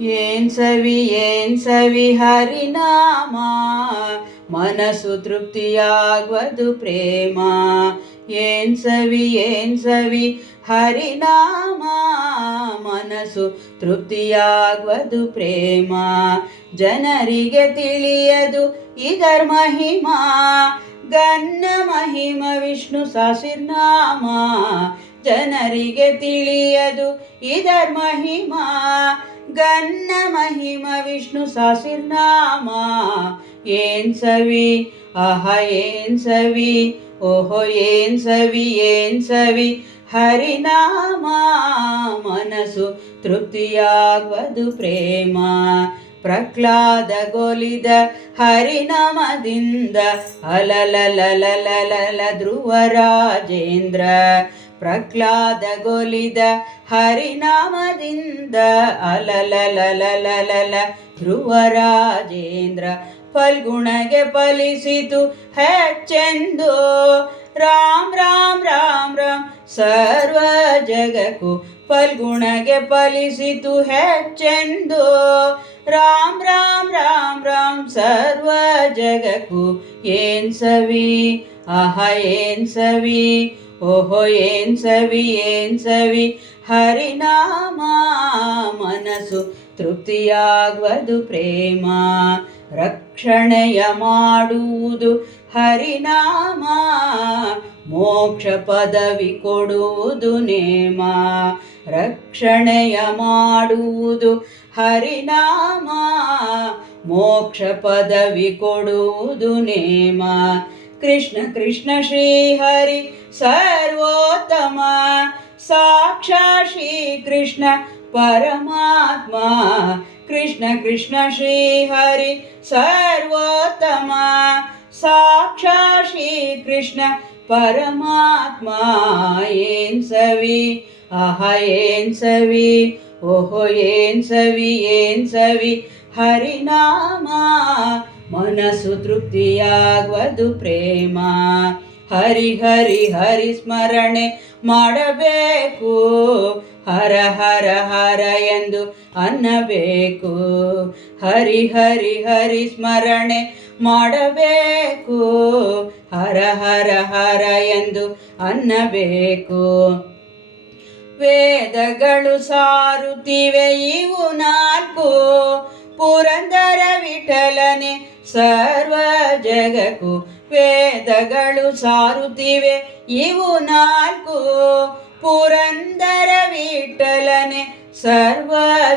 ಏನ್ ಸವಿ ಹರಿನಾಮ, ಮನಸ್ಸು ತೃಪ್ತಿಯಾಗುವುದು ಪ್ರೇಮ. ಏನ್ ಸವಿ ಹರಿನಾಮ, ಮನಸ್ಸು ತೃಪ್ತಿಯಾಗುವುದು ಪ್ರೇಮ. ಜನರಿಗೆ ತಿಳಿಯದು ಇದರ ಮಹಿಮಾ, ಗನ್ನ ಮಹಿಮ ವಿಷ್ಣು ಸಹಸ್ರನಾಮ. ಜನರಿಗೆ ತಿಳಿಯದು ಇದರ ಮಹಿಮಾ, ಗನ್ನ ಮಹಿಮ ವಿಷ್ಣು ಸಹಸ್ರನಾಮ. ಏನ್ ಸವಿ ಆಹಾ ಏನ್ ಸವಿ, ಓಹೋ ಏನ್ ಸವಿ ಹರಿನಾಮ, ಮನಸ್ಸು ತೃಪ್ತಿಯಾಗುವುದು ಪ್ರೇಮ. ಪ್ರಹ್ಲಾದ ಗೊಲಿದ ಹರಿನಾಮದಿಂದ ಅಲಲಲಲಲಲ ಧ್ರುವರಾಜೇಂದ್ರ. ಪ್ರಹ್ಲಾದ ಗೊಲಿದ ಹರಿನಾಮದಿಂದ ಅಲಲಲಲಲಲ ಧ್ರುವರಾಜೇಂದ್ರ. ಫಲ್ಗುಣಗೆ ಫಲಿಸಿತು ಹೆಚ್ಚೆಂದು, ರಾಮ್ ರಾಮ್ ರಾಮ್ ರಾಮ್ ಸರ್ವ ಜಗಕ್ಕೂ. ಫಲ್ಗುಣಗೆ ಫಲಿಸಿತು ಹೆಚ್ಚೆಂದು, ರಾಮ್ ರಾಮ್ ರಾಮ್ ರಾಮ್ ಸರ್ವ ಜಗಕ್ಕೂ. ಏನ್ ಸವಿ ಆಹಾ ಏನ್ ಸವಿ, ಓಹೋ ಏನ್ ಸವಿ ಹರಿನಾಮ, ಮನಸ್ಸು ತೃಪ್ತಿಯಾಗುವುದು ಪ್ರೇಮ. ರಕ್ಷಣೆಯ ಮಾಡುವುದು ಹರಿನಾಮ, ಮೋಕ್ಷ ಪದವಿ ಕೊಡುವುದು ನೇಮ. ರಕ್ಷಣೆಯ ಮಾಡುವುದು ಹರಿನಾಮ, ಮೋಕ್ಷ ಪದವಿ ಕೊಡುವುದು ನೇಮ. ಕೃಷ್ಣ ಕೃಷ್ಣ ಶ್ರೀ ಹರಿ ಸರ್ವೋತ್ತಮ, ಸಾಕ್ಷಾತ್ ಶ್ರೀ ಕೃಷ್ಣ ಪರಮಾತ್ಮ. ಕೃಷ್ಣ ಕೃಷ್ಣ ಶ್ರೀ ಹರಿ ಸರ್ವೋತ್ತಮ, ಸಾಕ್ಷಾತ್ ಶ್ರೀ ಕೃಷ್ಣ ಪರಮಾತ್ಮ. ಏನ್ ಸವಿ ಆಹಾ ಏನ್ ಸವಿ, ಓಹೋ ಏನ್ ಸವಿ ಹರಿನಾಮ, ಮನಸ್ಸು ತೃಪ್ತಿಯಾಗುವುದು ಪ್ರೇಮ. ಹರಿ ಹರಿ ಹರಿ ಸ್ಮರಣೆ ಮಾಡಬೇಕು, ಹರ ಹರ ಹರ ಎಂದು ಅನ್ನಬೇಕು. ಹರಿ ಹರಿ ಹರಿ ಸ್ಮರಣೆ ಮಾಡಬೇಕು, ಹರ ಹರ ಹರ ಎಂದು ಅನ್ನಬೇಕು. ವೇದಗಳು ಸಾರುತ್ತಿವೆ ಇವು ನಾಲ್ಕು, ಪುರಂದರ ವಿಠಲನೆ ಸರ್ವ ಜಗಕ್ಕೂ. ವೇದಗಳು ಸಾರುತ್ತಿವೆ ಇವು ನಾಲ್ಕು, ಪುರಂದರ ವಿಠಲನೆ ಸರ್ವ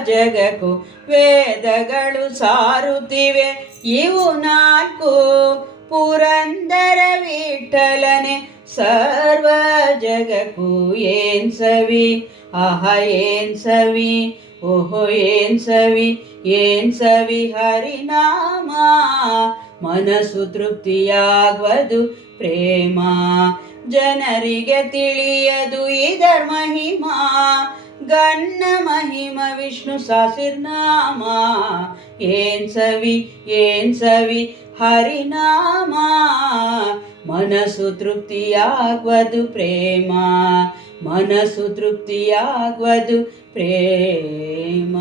ಜಗಕ್ಕೂ. ವೇದಗಳು ಸಾರುತ್ತಿವೆ ಇವು ನಾಲ್ಕು, ಪುರಂದರ ವಿಠಲನೆ ಸರ್ವ ಜಗಕ್ಕೂ. ಏನ್ ಸವಿ ಆಹಾ ಏನ್ ಸವಿ, ಓಹೋ ಏನ್ ಸವಿ ಹರಿನಾಮ, ಮನಸ್ಸು ತೃಪ್ತಿಯಾಗುವುದು ಪ್ರೇಮ. ಜನರಿಗೆ ತಿಳಿಯದು ಇದರ ಮಹಿಮಾ, ಗನ್ನ ಮಹಿಮ ವಿಷ್ಣು ಸಹಸ್ರನಾಮ. ಏನ್ ಸವಿ ಹರಿನಾಮ, ಮನಸ್ಸು ತೃಪ್ತಿಯಾಗುವುದು ಪ್ರೇಮ. ಮನಸ್ಸು ತೃಪ್ತಿಯಾಗುವುದು ಪ್ರೇಮ.